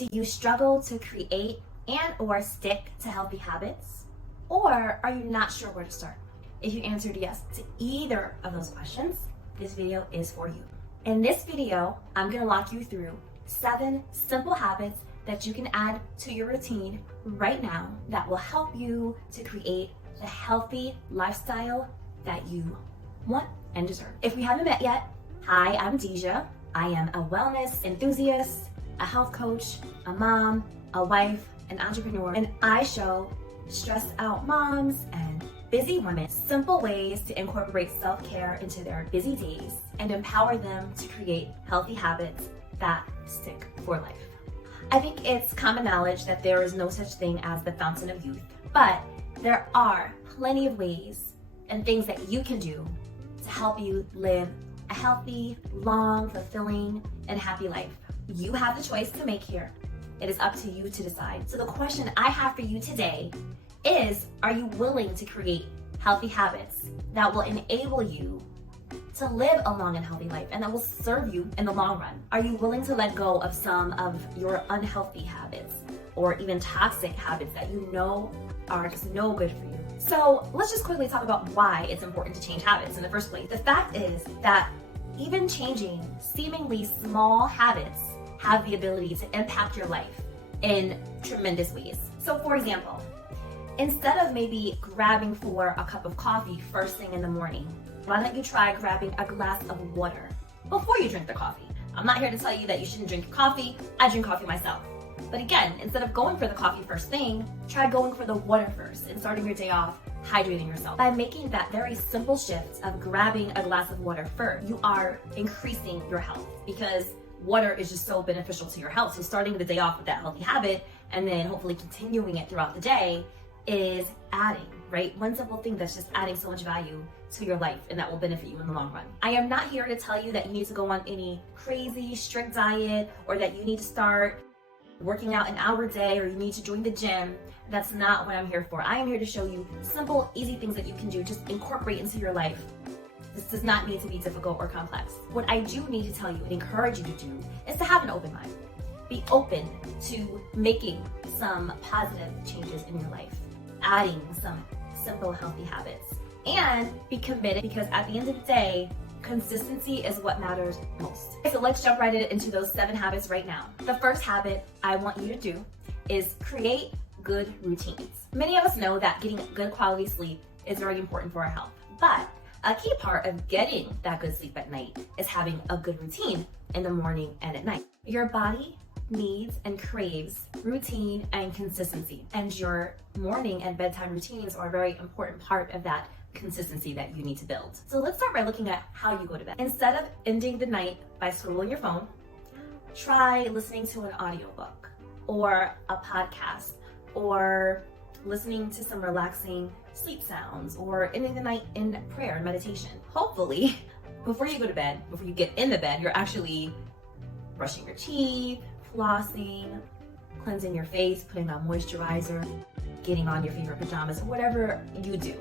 Do you struggle to create and or stick to healthy habits? Or are you not sure where to start? If you answered yes to either of those questions, this video is for you. In this video, I'm gonna walk you through 7 simple habits that you can add to your routine right now that will help you to create the healthy lifestyle that you want and deserve. If we haven't met yet, hi, I'm Deja. I am a wellness enthusiast, a health coach, a mom, a wife, an entrepreneur, and I show stressed out moms and busy women simple ways to incorporate self-care into their busy days and empower them to create healthy habits that stick for life. I think it's common knowledge that there is no such thing as the fountain of youth, but there are plenty of ways and things that you can do to help you live a healthy, long, fulfilling, and happy life. You have the choice to make here. It is up to you to decide. So the question I have for you today is, are you willing to create healthy habits that will enable you to live a long and healthy life and that will serve you in the long run? Are you willing to let go of some of your unhealthy habits or even toxic habits that you know are just no good for you? So let's just quickly talk about why it's important to change habits in the first place. The fact is that even changing seemingly small habits have the ability to impact your life in tremendous ways. So for example, instead of maybe grabbing for a cup of coffee first thing in the morning, why don't you try grabbing a glass of water before you drink the coffee? I'm not here to tell you that you shouldn't drink coffee. I drink coffee myself. But again, instead of going for the coffee first thing, try going for the water first and starting your day off hydrating yourself. By making that very simple shift of grabbing a glass of water first, you are increasing your health because water is just so beneficial to your health. So starting the day off with that healthy habit and then hopefully continuing it throughout the day is adding, right? One simple thing that's just adding so much value to your life and that will benefit you in the long run. I am not here to tell you that you need to go on any crazy strict diet or that you need to start working out an hour a day or you need to join the gym. That's not what I'm here for. I am here to show you simple, easy things that you can do, just incorporate into your life. This does not need to be difficult or complex. What I do need to tell you and encourage you to do is to have an open mind. Be open to making some positive changes in your life, adding some simple, healthy habits, and be committed because at the end of the day, consistency is what matters most. So let's jump right into those 7 habits right now. The first habit I want you to do is create good routines. Many of us know that getting good quality sleep is very important for our health, but a key part of getting that good sleep at night is having a good routine in the morning and at night. Your body needs and craves routine and consistency, and your morning and bedtime routines are a very important part of that consistency that you need to build. So let's start by looking at how you go to bed. Instead of ending the night by scrolling your phone, try listening to an audiobook or a podcast or listening to some relaxing sleep sounds or ending the night in prayer and meditation. Hopefully, before you go to bed, before you get in the bed, you're actually brushing your teeth, flossing, cleansing your face, putting on moisturizer, getting on your favorite pajamas, whatever you do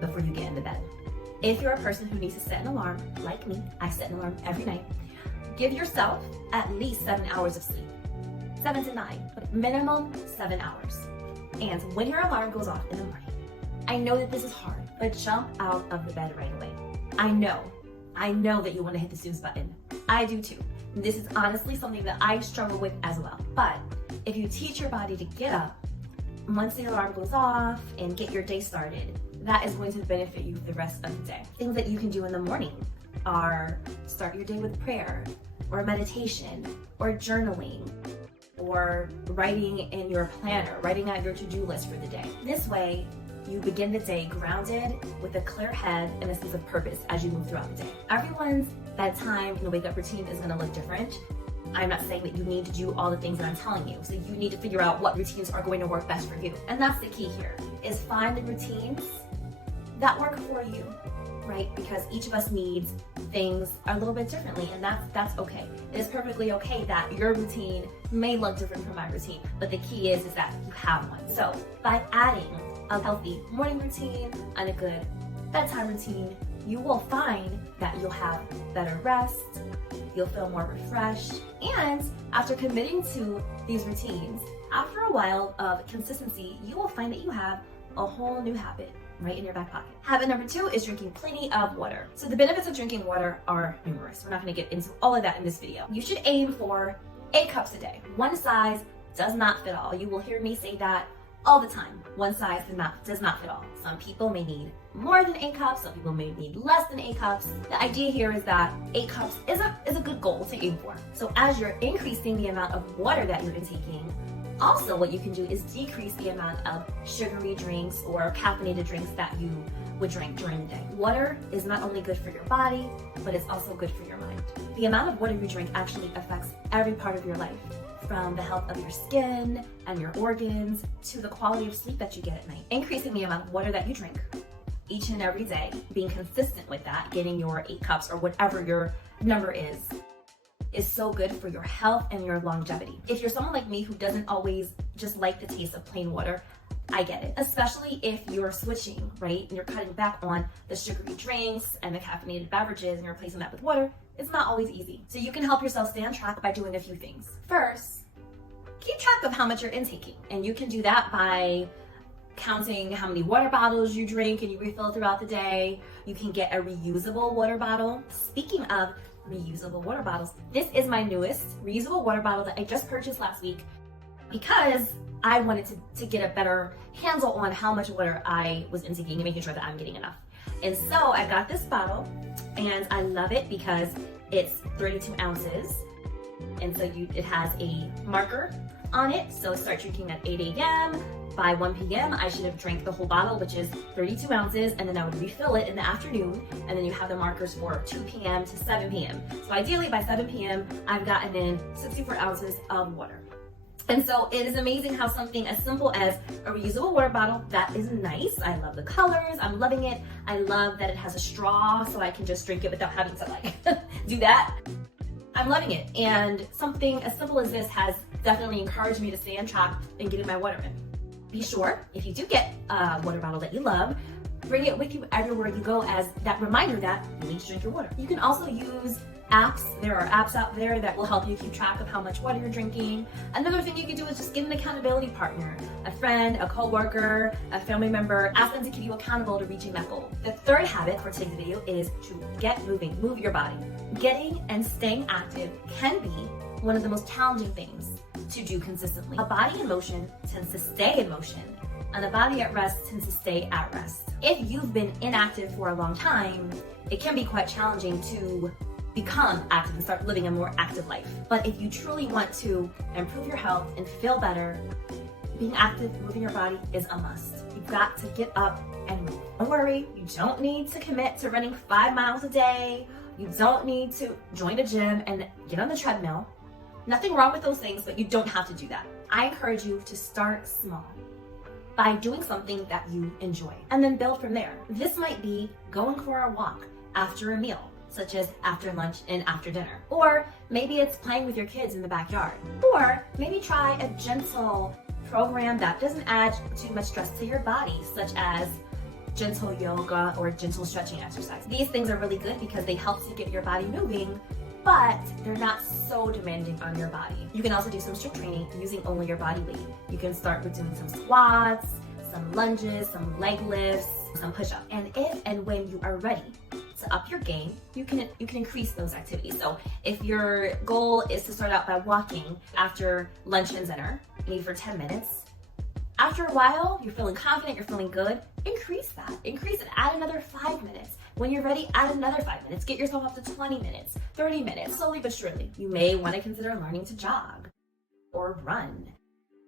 before you get in the bed. If you're a person who needs to set an alarm, like me, I set an alarm every night. Give yourself at least 7 hours of sleep. 7 to 9, but minimum 7 hours. And when your alarm goes off in the morning, I know that this is hard, but jump out of the bed right away. I know that you want to hit the snooze button. I do too. This is honestly something that I struggle with as well. But if you teach your body to get up once the alarm goes off and get your day started, that is going to benefit you for the rest of the day. Things that you can do in the morning are start your day with prayer or meditation or journaling or writing in your planner, writing out your to-do list for the day. This way, you begin the day grounded with a clear head and a sense of purpose as you move throughout the day. Everyone's bedtime and wake-up routine is gonna look different. I'm not saying that you need to do all the things that I'm telling you. So you need to figure out what routines are going to work best for you. And that's the key here, is find the routines that work for you, right? Because each of us needs things a little bit differently, and that's okay. It is perfectly okay that your routine may look different from my routine, but the key is that you have one. So by adding a healthy morning routine and a good bedtime routine, you will find that you'll have better rest, you'll feel more refreshed, and after committing to these routines, after a while of consistency, you will find that you have a whole new habit right in your back pocket. Habit number 2 is drinking plenty of water. So the benefits of drinking water are numerous. We're not going to get into all of that in this video. You should aim for 8 cups a day. One size does not fit all. You will hear me say that all the time. One size does not fit all. Some people may need more than 8 cups. Some people may need less than 8 cups. The idea here is that 8 cups is a good goal to aim for. So as you're increasing the amount of water that you're intaking, also what you can do is decrease the amount of sugary drinks or caffeinated drinks that you would drink during the day. Water is not only good for your body, but it's also good for your mind. The amount of water you drink actually affects every part of your life, from the health of your skin and your organs to the quality of sleep that you get at night. Increasing the amount of water that you drink each and every day, being consistent with that, getting your 8 cups or whatever your number is so good for your health and your longevity. If you're someone like me who doesn't always just like the taste of plain water, I get it. Especially if you're switching, right? And you're cutting back on the sugary drinks and the caffeinated beverages and you're replacing that with water, it's not always easy. So you can help yourself stay on track by doing a few things. First, keep track of how much you're intaking. And you can do that by counting how many water bottles you drink and you refill throughout the day. You can get a reusable water bottle. Speaking of reusable water bottles, this is my newest reusable water bottle that I just purchased last week because I wanted to get a better handle on how much water I was intaking and making sure that I'm getting enough. And so I got this bottle and I love it because it's 32 ounces. And so it has a marker on it. So start drinking at 8 a.m. By 1 p.m., I should have drank the whole bottle, which is 32 ounces, and then I would refill it in the afternoon, and then you have the markers for 2 p.m. to 7 p.m. So ideally, by 7 p.m., I've gotten in 64 ounces of water. And so it is amazing how something as simple as a reusable water bottle, that is nice. I love the colors, I'm loving it. I love that it has a straw, so I can just drink it without having to do that. I'm loving it, and something as simple as this has definitely encouraged me to stay on track and getting my water in. Be sure, if you do get a water bottle that you love, bring it with you everywhere you go as that reminder that you need to drink your water. You can also use apps. There are apps out there that will help you keep track of how much water you're drinking. Another thing you can do is just get an accountability partner, a friend, a coworker, a family member. Ask them to keep you accountable to reaching that goal. The third habit for today's video is to get moving, move your body. Getting and staying active can be one of the most challenging things to do consistently. A body in motion tends to stay in motion, and a body at rest tends to stay at rest. If you've been inactive for a long time, it can be quite challenging to become active and start living a more active life. But if you truly want to improve your health and feel better, being active, moving your body is a must. You've got to get up and move. Don't worry, you don't need to commit to running 5 miles a day. You don't need to join a gym and get on the treadmill. Nothing wrong with those things, but you don't have to do that. I encourage you to start small by doing something that you enjoy and then build from there. This might be going for a walk after a meal, such as after lunch and after dinner. Or maybe it's playing with your kids in the backyard. Or maybe try a gentle program that doesn't add too much stress to your body, such as gentle yoga or gentle stretching exercise. These things are really good because they help to get your body moving, but they're not so demanding on your body. You can also do some strength training using only your body weight. You can start with doing some squats, some lunges, some leg lifts, some push-ups. And if and when you are ready to up your game, you can increase those activities. So if your goal is to start out by walking after lunch and dinner, maybe for 10 minutes, after a while, you're feeling confident, you're feeling good, increase that. Increase it, add another 5 minutes. When you're ready, add another 5 minutes. Get yourself up to 20 minutes, 30 minutes, slowly but surely. You may want to consider learning to jog or run.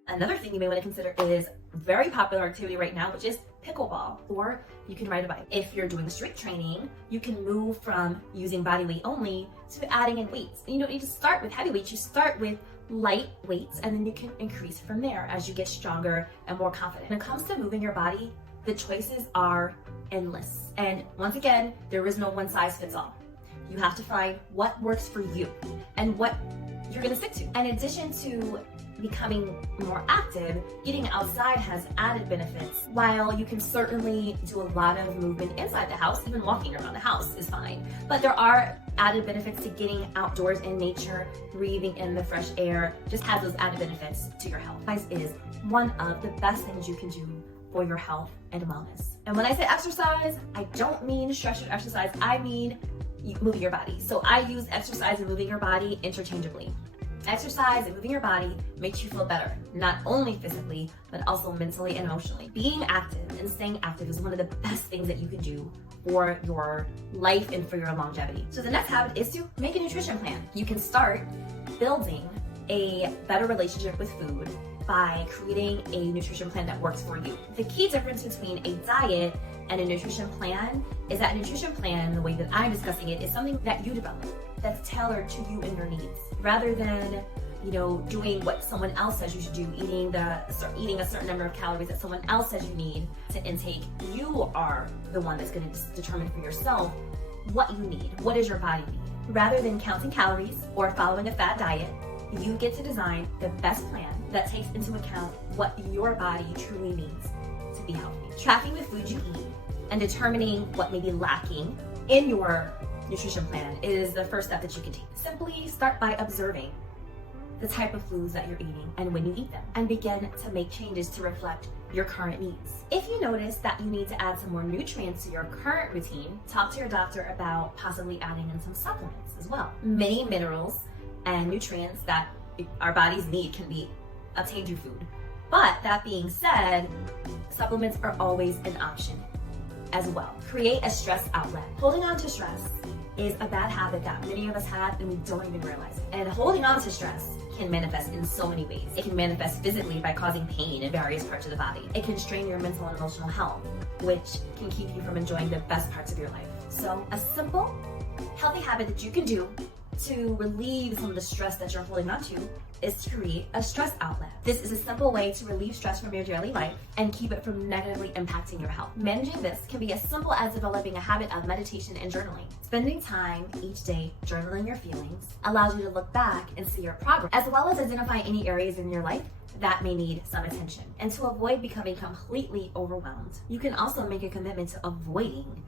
Another thing you may want to consider is a very popular activity right now, which is pickleball, or you can ride a bike. If you're doing strength training, you can move from using body weight only to adding in weights. And you don't need to start with heavy weights, you start with light weights, and then you can increase from there as you get stronger and more confident. When it comes to moving your body, the choices are endless. And once again, there is no one size fits all. You have to find what works for you and what you're gonna stick to. In addition to becoming more active, getting outside has added benefits. While you can certainly do a lot of movement inside the house, even walking around the house is fine. But there are added benefits to getting outdoors in nature, breathing in the fresh air, just has those added benefits to your health. Exercise is one of the best things you can do for your health and wellness. And when I say exercise, I don't mean structured exercise, I mean moving your body. So I use exercise and moving your body interchangeably. Exercise and moving your body makes you feel better, not only physically, but also mentally and emotionally. Being active and staying active is one of the best things that you can do for your life and for your longevity. So the next habit is to make a nutrition plan. You can start building a better relationship with food by creating a nutrition plan that works for you. The key difference between a diet and a nutrition plan is that a nutrition plan, the way that I'm discussing it, is something that you develop that's tailored to you and your needs, rather than doing what someone else says you should do, eating a certain number of calories that someone else says you need to intake. You are the one that's going to determine for yourself what you need. What does your body need? Rather than counting calories or following a fad diet, you get to design the best plan that takes into account what your body truly needs to be healthy. Tracking the food you eat and determining what may be lacking in your nutrition plan is the first step that you can take. Simply start by observing the type of foods that you're eating and when you eat them, and begin to make changes to reflect your current needs. If you notice that you need to add some more nutrients to your current routine, talk to your doctor about possibly adding in some supplements as well. Many minerals and nutrients that our bodies need can be obtained through food. But that being said, supplements are always an option as well. Create a stress outlet. Holding on to stress is a bad habit that many of us have and we don't even realize it. And holding on to stress can manifest in so many ways. It can manifest physically by causing pain in various parts of the body. It can strain your mental and emotional health, which can keep you from enjoying the best parts of your life. So a simple, healthy habit that you can do to relieve some of the stress that you're holding on to is to create a stress outlet. This is a simple way to relieve stress from your daily life and keep it from negatively impacting your health. Managing this can be as simple as developing a habit of meditation and journaling. Spending time each day journaling your feelings allows you to look back and see your progress, as well as identify any areas in your life that may need some attention. And to avoid becoming completely overwhelmed, you can also make a commitment to avoiding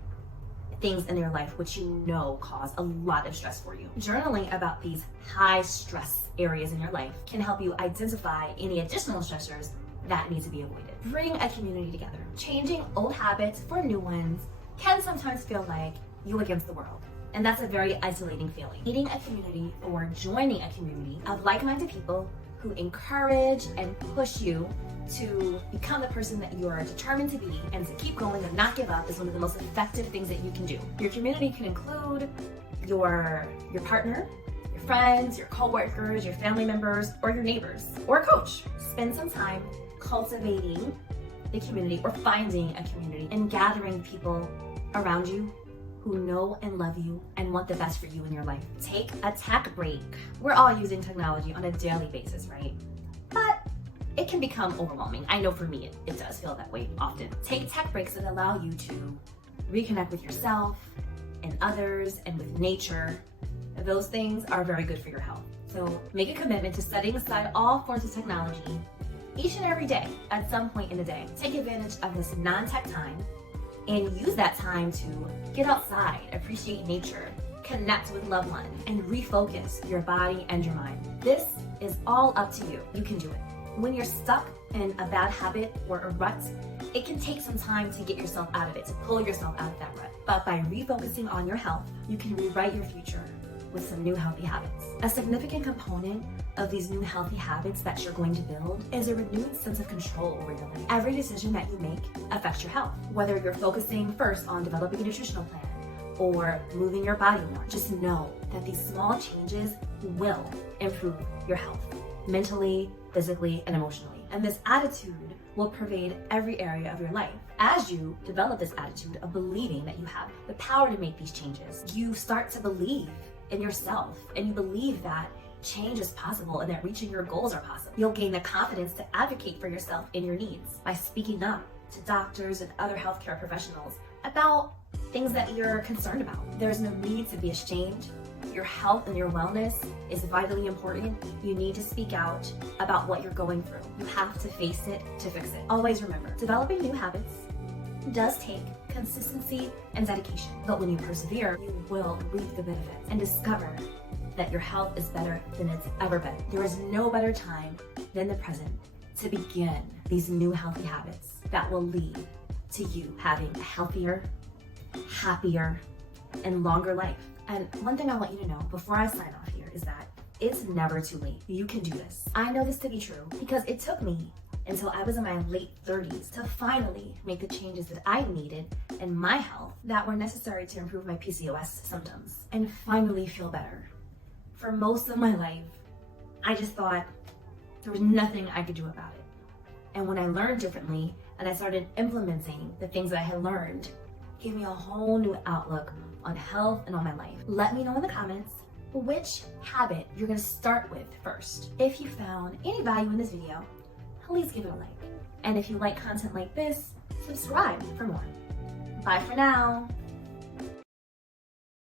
things in your life which you know cause a lot of stress for you. Journaling about these high stress areas in your life can help you identify any additional stressors that need to be avoided. Bring a community together. Changing old habits for new ones can sometimes feel like you against the world, and that's a very isolating feeling. Needing a community or joining a community of like-minded people who encourage and push you to become the person that you are determined to be and to keep going and not give up is one of the most effective things that you can do. Your community can include your partner, your friends, your coworkers, your family members, or your neighbors, or a coach. Spend some time cultivating the community or finding a community and gathering people around you who know and love you and want the best for you in your life. Take a tech break. We're all using technology on a daily basis, right? But it can become overwhelming. I know for me, it does feel that way often. Take tech breaks that allow you to reconnect with yourself and others and with nature. Those things are very good for your health. So make a commitment to setting aside all forms of technology each and every day at some point in the day. Take advantage of this non-tech time and use that time to get outside, appreciate nature, connect with loved ones, and refocus your body and your mind. This is all up to you. You can do it. When you're stuck in a bad habit or a rut, it can take some time to get yourself out of it, to pull yourself out of that rut. But by refocusing on your health, you can rewrite your future with some new healthy habits. A significant component of these new healthy habits that you're going to build is a renewed sense of control over your life. Every decision that you make affects your health. Whether you're focusing first on developing a nutritional plan or moving your body more, just know that these small changes will improve your health, mentally, physically, and emotionally. And this attitude will pervade every area of your life. As you develop this attitude of believing that you have the power to make these changes, you start to believe in yourself and you believe that change is possible and that reaching your goals are possible. You'll gain the confidence to advocate for yourself and your needs by speaking up to doctors and other healthcare professionals about things that you're concerned about. There's no need to be ashamed your health and your wellness is vitally important, you need to speak out about what you're going through. You have to face it to fix it. Always remember, developing new habits does take consistency and dedication. But when you persevere, you will reap the benefits and discover that your health is better than it's ever been. There is no better time than the present to begin these new healthy habits that will lead to you having a healthier, happier, and longer life. And one thing I want you to know before I sign off here is that it's never too late. You can do this. I know this to be true because it took me until I was in my late 30s to finally make the changes that I needed in my health that were necessary to improve my PCOS symptoms and finally feel better. For most of my life, I just thought there was nothing I could do about it. And when I learned differently and I started implementing the things that I had learned, it gave me a whole new outlook on health and on my life. Let me know in the comments which habit you're gonna start with first. If you found any value in this video, please give it a like. And if you like content like this, subscribe for more. Bye for now.